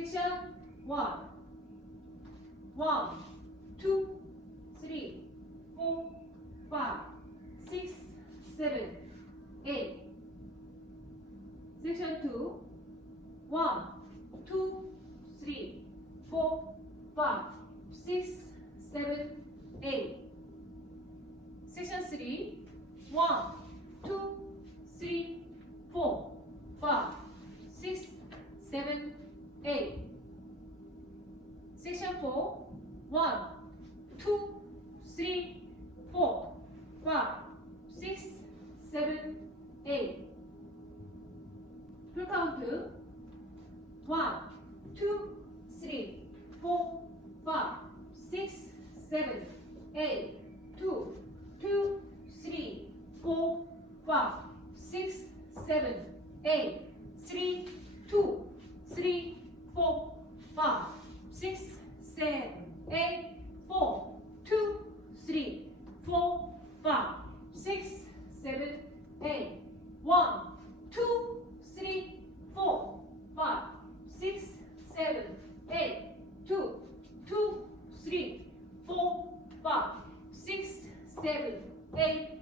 Section 1. 1, 2, 3, 4, 5, 6, 7, 8. Section 2. 1, 2, 3, 4, 5, 6, 7, 8. Section 3. 1, 2, 3, 4, 5, 6, 7, 8. Section 4. 1, 2, 3, 4, 5, 6, 7, 8. Full count. 1, 2, 3, 4, 5, 6, 7, 8. 2, 2, 3, 4, 5, 6, 7, 8. 3, 2, 3, 4, 5, 6, 7, 8. 4, 2, 3, 4, 5, 6, 7, 8. 1, 2, 3, 4, 5, 6, 7, 8. 2, 2, 3, 4, 5, 6, 7, 8.